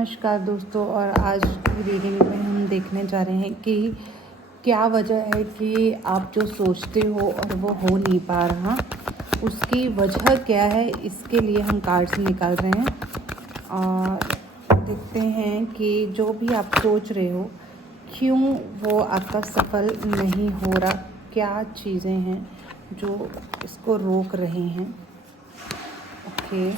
नमस्कार दोस्तों। और आज की रीडिंग में हम देखने जा रहे हैं कि क्या वजह है कि आप जो सोचते हो और वो हो नहीं पा रहा, उसकी वजह क्या है। इसके लिए हम कार्ड्स निकाल रहे हैं और देखते हैं कि जो भी आप सोच रहे हो क्यों वो आपका सफल नहीं हो रहा, क्या चीज़ें हैं जो इसको रोक रही हैं। ओके,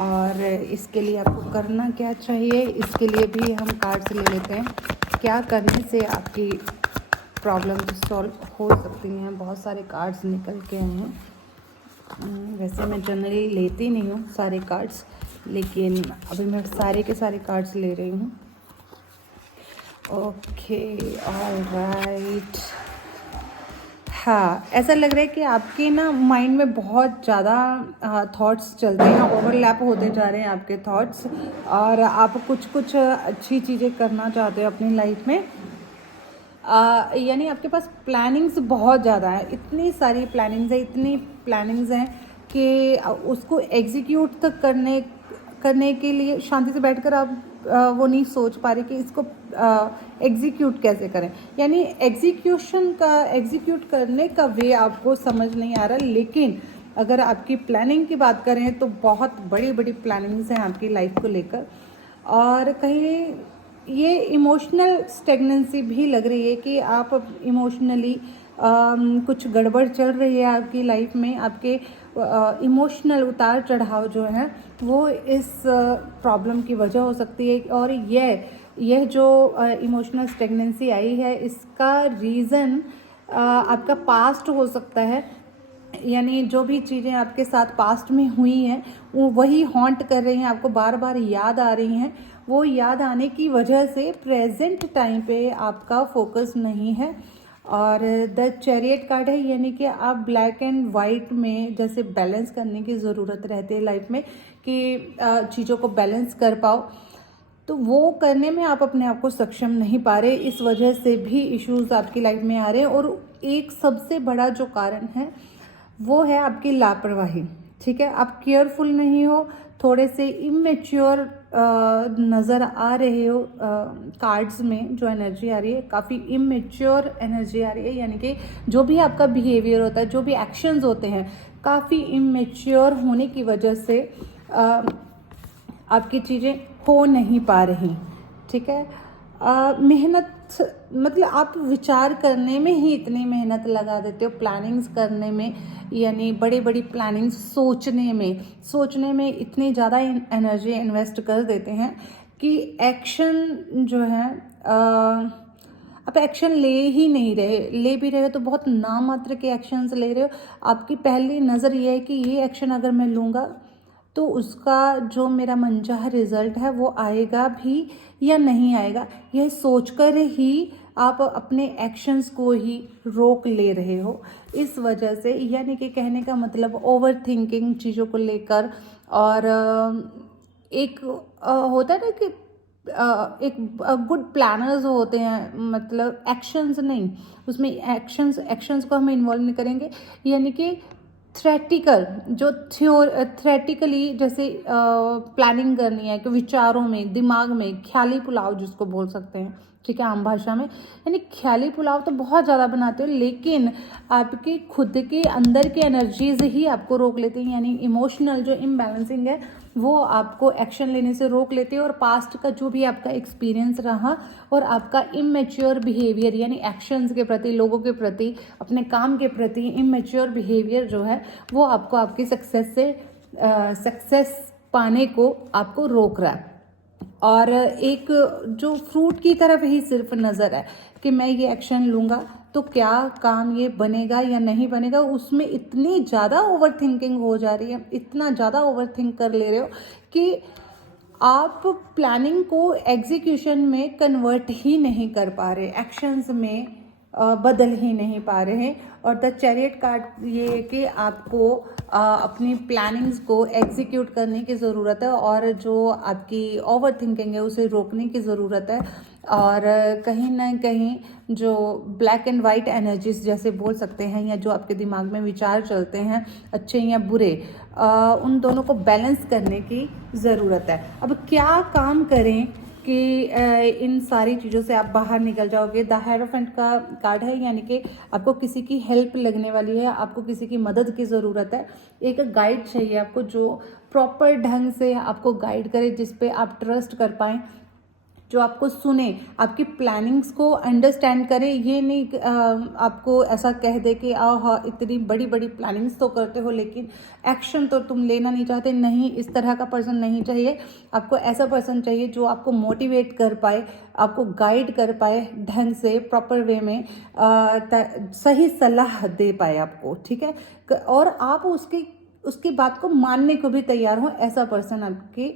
और इसके लिए आपको करना क्या चाहिए, इसके लिए भी हम कार्ड्स ले लेते हैं। क्या करने से आपकी प्रॉब्लम सॉल्व हो सकती हैं। बहुत सारे कार्ड्स निकल के आए हैं। वैसे मैं जनरली लेती नहीं हूँ सारे कार्ड्स, लेकिन अभी मैं सारे के सारे कार्ड्स ले रही हूँ। Okay, all right. हाँ, ऐसा लग रहा है कि आपके ना माइंड में बहुत ज़्यादा थॉट्स चलते हैं, ओवरलैप होते जा रहे हैं आपके थॉट्स, और आप कुछ कुछ अच्छी चीज़ें करना चाहते हो अपनी लाइफ में। यानी आपके पास प्लानिंग्स बहुत ज़्यादा है, इतनी सारी प्लानिंग्स हैं कि उसको एग्जीक्यूट तक करने के लिए शांति से बैठकर आप वो नहीं सोच पा रहे कि इसको एग्जीक्यूट कैसे करें। यानी एग्जीक्यूट करने का वे आपको समझ नहीं आ रहा। लेकिन अगर आपकी प्लानिंग की बात करें तो बहुत बड़ी बड़ी प्लानिंग्स हैं आपकी लाइफ को लेकर। और कहीं ये इमोशनल स्टेगनेंसी भी लग रही है कि आप इमोशनली कुछ गड़बड़ चल रही है आपकी लाइफ में। आपके इमोशनल उतार चढ़ाव जो है वो इस प्रॉब्लम की वजह हो सकती है। और यह जो इमोशनल स्टेगनेंसी आई है, इसका रीज़न आपका पास्ट हो सकता है। यानी जो भी चीज़ें आपके साथ पास्ट में हुई हैं वो वही हॉन्ट कर रही हैं, आपको बार बार याद आ रही हैं। वो याद आने की वजह से प्रेजेंट टाइम पे आपका फोकस नहीं है। और द चैरियट कार्ड है, यानी कि आप ब्लैक एंड वाइट में जैसे बैलेंस करने की ज़रूरत रहती है लाइफ में, कि चीज़ों को बैलेंस कर पाओ, तो वो करने में आप अपने आप को सक्षम नहीं पा रहे। इस वजह से भी इश्यूज आपकी लाइफ में आ रहे हैं। और एक सबसे बड़ा जो कारण है वो है आपकी लापरवाही। ठीक है, आप केयरफुल नहीं हो, थोड़े से इमेच्योर नज़र आ रहे हो। कार्ड्स में जो एनर्जी आ रही है काफ़ी इमेच्योर एनर्जी आ रही है। यानी कि जो भी आपका बिहेवियर होता है, जो भी एक्शंस होते हैं, काफ़ी इमेच्योर होने की वजह से आपकी चीज़ें हो नहीं पा रही। ठीक है, मेहनत मतलब आप विचार करने में ही इतनी मेहनत लगा देते हो, प्लानिंग्स करने में, यानी बड़ी बड़ी प्लानिंग्स सोचने में इतनी ज़्यादा एनर्जी इन्वेस्ट कर देते हैं कि एक्शन जो है आप एक्शन ले ही नहीं रहे। ले भी रहे हो तो बहुत नाम मात्र के एक्शंस ले रहे हो। आपकी पहली नज़र ये है कि ये एक्शन अगर मैं लूँगा तो उसका जो मेरा मनचाहा रिज़ल्ट है वो आएगा भी या नहीं आएगा। यह सोचकर ही आप अपने एक्शंस को ही रोक ले रहे हो। इस वजह से, यानी कि कहने का मतलब ओवर थिंकिंग चीज़ों को लेकर। और एक होता है ना कि एक गुड प्लानर्स होते हैं, मतलब एक्शंस नहीं, उसमें एक्शंस को हम इन्वॉल्व नहीं करेंगे। यानी कि थ्रेटिकली जैसे प्लानिंग करनी है कि विचारों में, दिमाग में ख्याली पुलाव जिसको बोल सकते हैं, ठीक है, आम भाषा में। यानी ख्याली पुलाव तो बहुत ज़्यादा बनाते हो, लेकिन आपके खुद के अंदर की एनर्जीज ही आपको रोक लेती हैं। यानी इमोशनल जो इम्बैलेंसिंग है वो आपको एक्शन लेने से रोक लेती है। और पास्ट का जो भी आपका एक्सपीरियंस रहा और आपका इमेच्योर बिहेवियर, यानी एक्शंस के प्रति, लोगों के प्रति, अपने काम के प्रति इमेच्योर बिहेवियर जो है वो आपको आपकी सक्सेस पाने को आपको रोक रहा है। और एक जो फ्रूट की तरफ ही सिर्फ नज़र है कि मैं ये एक्शन लूँगा तो क्या काम ये बनेगा या नहीं बनेगा, उसमें इतनी ज़्यादा ओवर थिंकिंग हो जा रही है, इतना ज़्यादा ओवर थिंक कर ले रहे हो कि आप प्लानिंग को एग्जीक्यूशन में कन्वर्ट ही नहीं कर पा रहे, एक्शंस में बदल ही नहीं पा रहे हैं। और द चैरियट कार्ड ये है कि आपको अपनी प्लानिंग्स को एग्जीक्यूट करने की ज़रूरत है और जो आपकी ओवर थिंकिंग है उसे रोकने की ज़रूरत है। और कहीं ना कहीं जो ब्लैक एंड वाइट एनर्जीज जैसे बोल सकते हैं, या जो आपके दिमाग में विचार चलते हैं अच्छे या बुरे, उन दोनों को बैलेंस करने की ज़रूरत है। अब क्या काम करें कि इन सारी चीज़ों से आप बाहर निकल जाओगे। द हेरोफेंट का कार्ड है, यानी कि आपको किसी की हेल्प लगने वाली है, आपको किसी की मदद की ज़रूरत है। एक गाइड चाहिए आपको जो प्रॉपर ढंग से आपको गाइड करे, जिस पे आप ट्रस्ट कर पाएँ, जो आपको सुने, आपकी प्लानिंग्स को अंडरस्टैंड करे। ये नहीं आपको ऐसा कह दे कि हाँ इतनी बड़ी बड़ी प्लानिंग्स तो करते हो लेकिन एक्शन तो तुम लेना नहीं चाहते। नहीं, इस तरह का पर्सन नहीं चाहिए। आपको ऐसा पर्सन चाहिए जो आपको मोटिवेट कर पाए, आपको गाइड कर पाए ढंग से, प्रॉपर वे में, सही सलाह दे पाए आपको, ठीक है। और आप उसकी बात को मानने को भी तैयार हो, ऐसा पर्सन आपके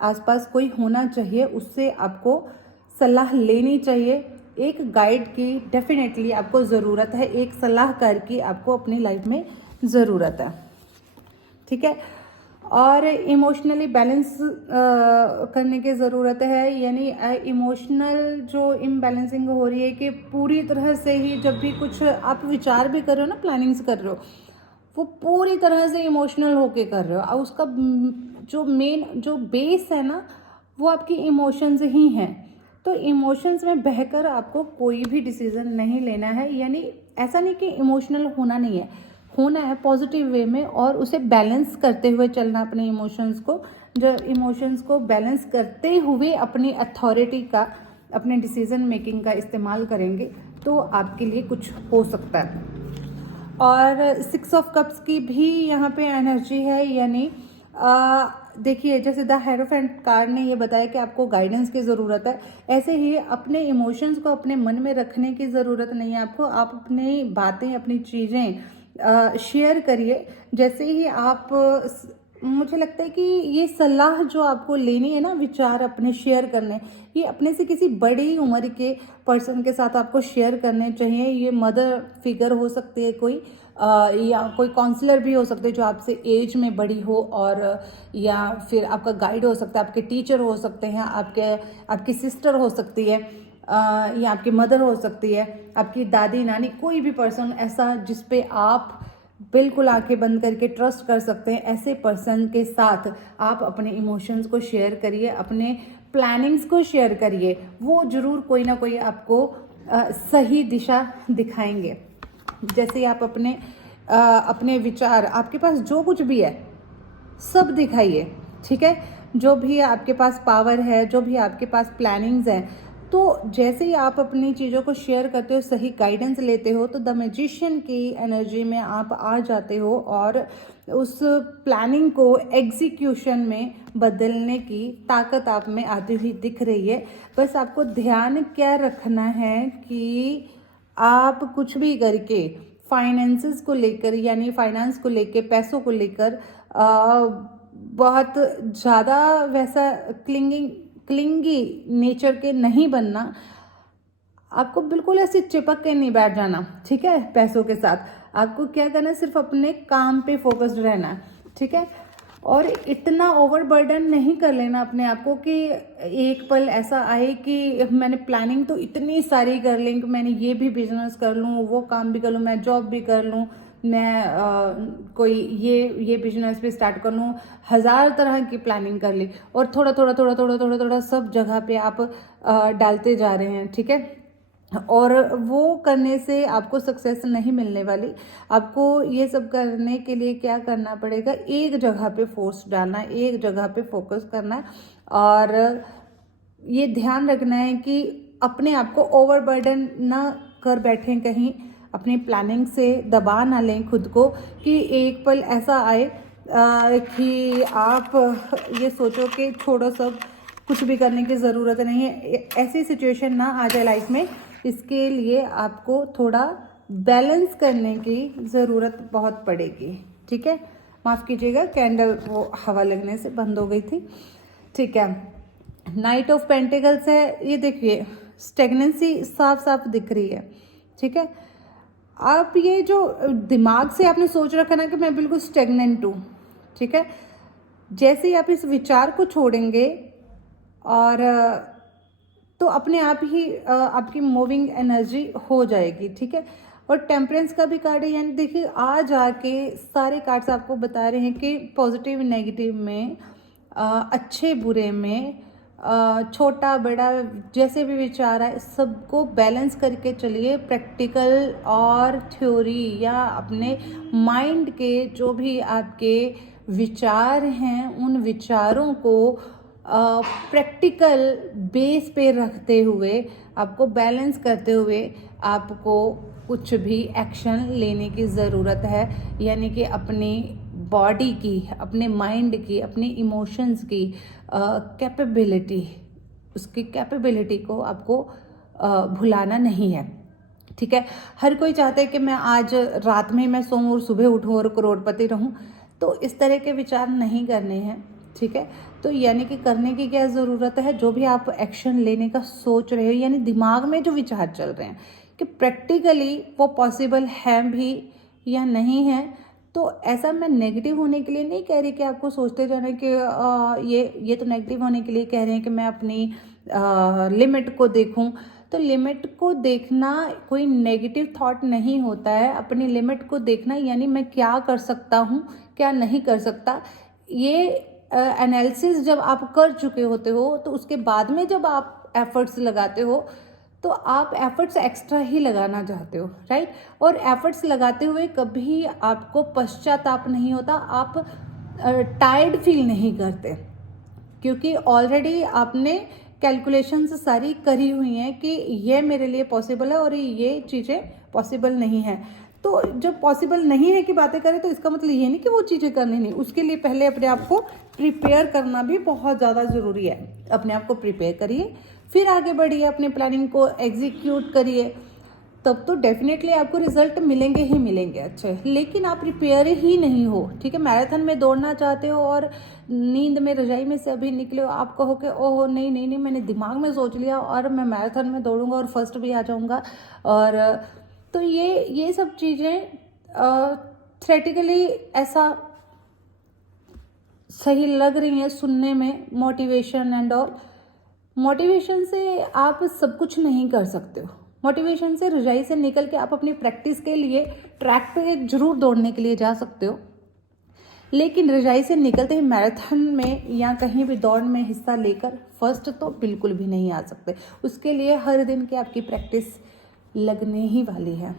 आसपास कोई होना चाहिए। उससे आपको सलाह लेनी चाहिए। एक गाइड की डेफिनेटली आपको ज़रूरत है, एक सलाहकार की आपको अपनी लाइफ में ज़रूरत है, ठीक है। और इमोशनली बैलेंस करने की ज़रूरत है, यानी इमोशनल जो इम्बैलेंसिंग हो रही है कि पूरी तरह से ही जब भी कुछ आप विचार भी कर रहे हो ना, प्लानिंग्स कर रहे हो, वो पूरी तरह से इमोशनल होके कर रहे हो। और उसका जो मेन जो बेस है ना, वो आपकी इमोशंस ही हैं। तो इमोशंस में बहकर आपको कोई भी डिसीजन नहीं लेना है। यानी ऐसा नहीं कि इमोशनल होना नहीं है, होना है पॉजिटिव वे में, और उसे बैलेंस करते हुए चलना अपने इमोशंस को। जो इमोशंस को बैलेंस करते हुए अपनी अथॉरिटी का, अपने डिसीजन मेकिंग का इस्तेमाल करेंगे तो आपके लिए कुछ हो सकता है। और 6 ऑफ कप्स की भी यहाँ पे एनर्जी है, यानी देखिए जैसे द हेरोफेंट कार्ड ने ये बताया कि आपको गाइडेंस की ज़रूरत है, ऐसे ही अपने इमोशंस को अपने मन में रखने की ज़रूरत नहीं है आपको। आप अपनी बातें, अपनी चीज़ें शेयर करिए। जैसे ही आप मुझे लगता है कि ये सलाह जो आपको लेनी है ना, विचार अपने शेयर करने, ये अपने से किसी बड़ी उम्र के पर्सन के साथ आपको शेयर करने चाहिए। ये मदर फिगर हो सकती है कोई, या कोई काउंसलर भी हो सकते हैं जो आपसे एज में बड़ी हो, और या फिर आपका गाइड हो सकता है, आपके टीचर हो सकते हैं, आपकी सिस्टर हो सकती है, या आपकी मदर हो सकती है, आपकी दादी नानी, कोई भी पर्सन ऐसा जिस पे आप बिल्कुल आंखें बंद करके ट्रस्ट कर सकते हैं, ऐसे पर्सन के साथ आप अपने इमोशंस को शेयर करिए, अपने प्लानिंग्स को शेयर करिए। वो जरूर कोई ना कोई आपको सही दिशा दिखाएंगे। जैसे आप अपने विचार, आपके पास जो कुछ भी है सब दिखाइए, ठीक है। जो भी आपके पास पावर है, जो भी आपके पास प्लानिंग्स हैं, तो जैसे ही आप अपनी चीज़ों को शेयर करते हो, सही गाइडेंस लेते हो, तो द मैजिशियन की एनर्जी में आप आ जाते हो और उस प्लानिंग को एग्जीक्यूशन में बदलने की ताकत आप में आती हुई दिख रही है। बस आपको ध्यान क्या रखना है कि आप कुछ भी करके फाइनेंसेस को लेकर, यानी फाइनेंस को लेकर, पैसों को लेकर बहुत ज़्यादा वैसा क्लिंगी नेचर के नहीं बनना। आपको बिल्कुल ऐसे चिपक के नहीं बैठ जाना, ठीक है। पैसों के साथ आपको क्या करना है, सिर्फ अपने काम पे फोकस्ड रहना है, ठीक है। और इतना ओवरबर्डन नहीं कर लेना अपने आप को कि एक पल ऐसा आए कि मैंने प्लानिंग तो इतनी सारी कर ली कि मैंने ये भी बिजनेस कर लूँ, वो काम भी कर लूँ, मैं जॉब भी कर लूँ, मैं कोई ये बिजनेस भी स्टार्ट कर लूँ, 1000 तरह की प्लानिंग कर ली, और थोड़ा थोड़ा सब जगह पे आप डालते जा रहे हैं, ठीक है। और वो करने से आपको सक्सेस नहीं मिलने वाली। आपको ये सब करने के लिए क्या करना पड़ेगा, एक जगह पे फोर्स डालना है, एक जगह पे फोकस करना है, और ये ध्यान रखना है कि अपने आप को ओवरबर्डन ना कर बैठें, कहीं अपनी प्लानिंग से दबा ना लें खुद को कि एक पल ऐसा आए कि आप ये सोचो कि छोड़ो सब, कुछ भी करने की ज़रूरत नहीं है। ऐसी सिचुएशन ना आ जाए लाइफ में। इसके लिए आपको थोड़ा बैलेंस करने की ज़रूरत बहुत पड़ेगी, ठीक है। माफ़ कीजिएगा, कैंडल वो हवा लगने से बंद हो गई थी, ठीक है। नाइट ऑफ पेंटिकल्स है, ये देखिए स्टेगनेंसी साफ साफ दिख रही है, ठीक है। आप ये जो दिमाग से आपने सोच रखा ना कि मैं बिल्कुल स्टेगनेंट हूँ, ठीक है, जैसे ही आप इस विचार को छोड़ेंगे और तो अपने आप ही आपकी मूविंग एनर्जी हो जाएगी, ठीक है। और टेम्परेंस का भी कार्ड है, यानी देखिए आज आके सारे कार्ड्स आपको बता रहे हैं कि पॉजिटिव नेगेटिव में, अच्छे बुरे में, छोटा बड़ा जैसे भी विचार आए सबको बैलेंस करके चलिए। प्रैक्टिकल और थ्योरी या अपने माइंड के जो भी आपके विचार हैं उन विचारों को प्रैक्टिकल बेस पे रखते हुए, आपको बैलेंस करते हुए आपको कुछ भी एक्शन लेने की ज़रूरत है। यानी कि अपनी बॉडी की, अपने माइंड की, अपनी इमोशंस की कैपेबिलिटी, उसकी कैपेबिलिटी को आपको भुलाना नहीं है, ठीक है। हर कोई चाहता है कि मैं आज रात में मैं सोऊं और सुबह उठूं और करोड़पति रहूं, तो इस तरह के विचार नहीं करने हैं, ठीक है। तो यानी कि करने की क्या ज़रूरत है, जो भी आप एक्शन लेने का सोच रहे हो, यानी दिमाग में जो विचार चल रहे हैं कि प्रैक्टिकली वो पॉसिबल है भी या नहीं है। तो ऐसा मैं नेगेटिव होने के लिए नहीं कह रही कि आपको सोचते जाना कि ये तो नेगेटिव होने के लिए कह रहे हैं कि मैं अपनी लिमिट को देखूं। तो लिमिट को देखना कोई नेगेटिव थॉट नहीं होता है। अपनी लिमिट को देखना यानी मैं क्या कर सकता हूँ, क्या नहीं कर सकता। ये एनालिसिस जब आप कर चुके होते हो तो उसके बाद में जब आप एफर्ट्स लगाते हो तो आप एफर्ट्स एक्स्ट्रा ही लगाना चाहते हो, राइट। और एफर्ट्स लगाते हुए कभी आपको पश्चाताप नहीं होता, आप टायर्ड फील नहीं करते, क्योंकि ऑलरेडी आपने कैलकुलेशंस सारी करी हुई हैं कि ये मेरे लिए पॉसिबल है और ये चीज़ें पॉसिबल नहीं है। तो जब पॉसिबल नहीं है की बातें करें तो इसका मतलब ये नहीं कि वो चीज़ें करनी नहीं, उसके लिए पहले अपने आप को प्रिपेयर करना भी बहुत ज़्यादा ज़रूरी है। अपने आप को प्रिपेयर करिए, फिर आगे बढ़िए, अपने प्लानिंग को एग्जीक्यूट करिए, तब तो डेफिनेटली आपको रिजल्ट मिलेंगे ही मिलेंगे अच्छे। लेकिन आप प्रिपेयर ही नहीं हो, ठीक है। मैराथन में दौड़ना चाहते हो और नींद में रजाई में से अभी निकले हो, आप कहो कि ओह नहीं नहीं नहीं, मैंने दिमाग में सोच लिया और मैं मैराथन में दौड़ूंगा और फर्स्ट भी आ जाऊंगा। और तो ये सब चीज़ें थ्रेटिकली ऐसा सही लग रही हैं सुनने में, मोटिवेशन एंड ऑल। मोटिवेशन से आप सब कुछ नहीं कर सकते हो। मोटिवेशन से, रजाई से निकल के आप अपनी प्रैक्टिस के लिए ट्रैक पे जरूर दौड़ने के लिए जा सकते हो, लेकिन रजाई से निकलते ही मैराथन में या कहीं भी दौड़ में हिस्सा लेकर फर्स्ट तो बिल्कुल भी नहीं आ सकते। उसके लिए हर दिन की आपकी प्रैक्टिस लगने ही वाली है,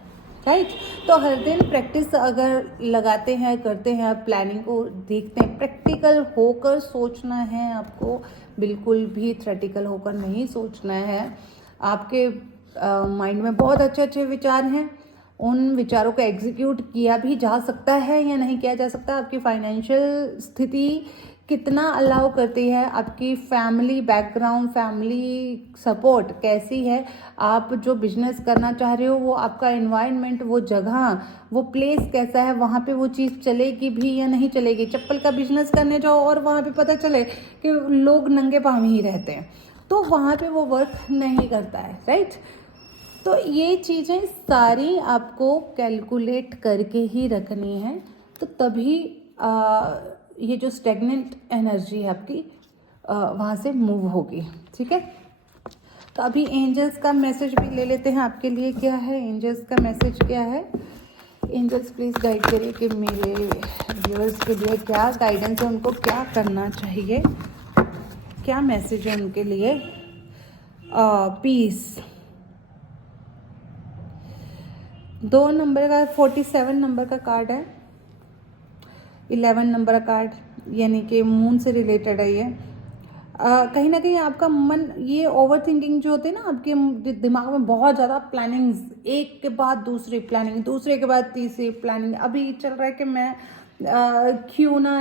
राइट। तो हर दिन प्रैक्टिस अगर लगाते हैं, करते हैं, आप प्लानिंग को देखते हैं, प्रैक्टिकल होकर सोचना है आपको, बिल्कुल भी थ्रेटिकल होकर नहीं सोचना है। आपके माइंड में बहुत अच्छे अच्छे विचार हैं, उन विचारों को एग्जीक्यूट किया भी जा सकता है या नहीं किया जा सकता। आपकी फाइनेंशियल स्थिति कितना अलाउ करती है, आपकी फैमिली बैकग्राउंड, फैमिली सपोर्ट कैसी है, आप जो बिजनेस करना चाह रहे हो वो आपका एनवायरनमेंट, वो जगह, वो प्लेस कैसा है, वहाँ पे वो चीज़ चलेगी भी या नहीं चलेगी। चप्पल का बिजनेस करने जाओ और वहाँ पे पता चले कि लोग नंगे पाँव ही रहते हैं, तो वहाँ पे वो वर्क नहीं करता है, राइट। तो ये चीज़ें सारी आपको कैलकुलेट करके ही रखनी है, तो तभी ये जो स्टेगनेंट एनर्जी है आपकी वहाँ से मूव होगी, ठीक है। तो अभी एंजल्स का मैसेज भी ले लेते हैं आपके लिए। क्या है एंजल्स का मैसेज, क्या है? एंजल्स प्लीज़ गाइड करिए कि मेरे व्यूअर्स के लिए क्या गाइडेंस है, उनको क्या करना चाहिए, क्या मैसेज है उनके लिए। पीस, 2 नंबर का, 47 नंबर का कार्ड है, 11 नंबर का कार्ड, यानी कि मून से रिलेटेड है ये। कहीं ना कहीं आपका मन, ये ओवर थिंकिंग जो होती है ना आपके दिमाग में, बहुत ज़्यादा प्लानिंग्स, एक के बाद दूसरी प्लानिंग, दूसरे के बाद तीसरी प्लानिंग। अभी चल रहा है कि मैं क्यों ना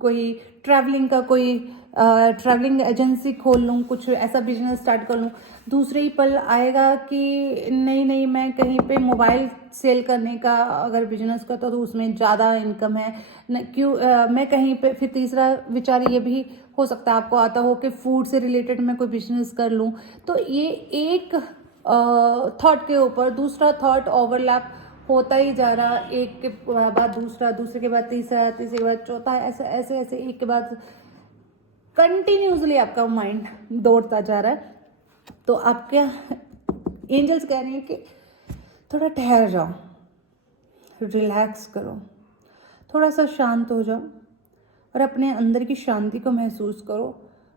कोई ट्रैवलिंग का कोई ट्रैवलिंग एजेंसी खोल लूँ, कुछ ऐसा बिजनेस स्टार्ट कर लूँ। दूसरे ही पल आएगा कि नहीं नहीं, मैं कहीं पे मोबाइल सेल करने का अगर बिजनेस करता तो उसमें ज़्यादा इनकम है न, क्यों मैं कहीं पे, फिर तीसरा विचार ये भी हो सकता है आपको आता हो कि फूड से रिलेटेड मैं कोई बिजनेस कर लूँ। तो ये एक थॉट के ऊपर दूसरा थॉट ओवरलैप होता ही जा रहा, एक के बाद दूसरा, दूसरे के बाद तीसरा, तीसरे के बाद चौथा, ऐसे ऐसे ऐसे एक के बाद कंटिन्यूसली आपका माइंड दौड़ता जा रहा है। तो आपके एंजल्स कह रहे हैं कि थोड़ा ठहर जाओ, रिलैक्स करो, थोड़ा सा शांत हो जाओ और अपने अंदर की शांति को महसूस करो।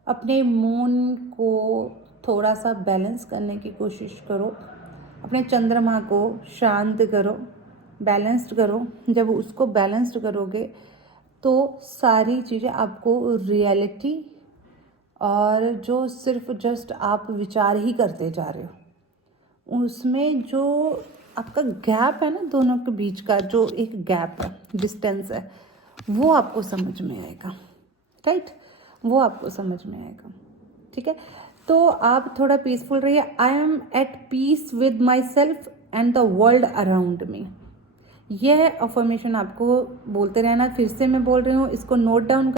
अपने मून को थोड़ा सा बैलेंस करने की कोशिश करो, अपने चंद्रमा को शांत करो, बैलेंस्ड करो। जब उसको बैलेंस्ड करोगे तो सारी चीज़ें आपको रियलिटी और जो सिर्फ जस्ट आप विचार ही करते जा रहे हो, उसमें जो आपका गैप है ना, दोनों के बीच का जो एक गैप है, डिस्टेंस है, वो आपको समझ में आएगा, राइट? वो आपको समझ में आएगा, ठीक है? तो आप थोड़ा पीसफुल रहिए। I am at peace with my self and the world around me. यह अफर्मेशन आपको बोलते रहना। फिर से मैं बोल रही हूँ, इसको नोट डाउन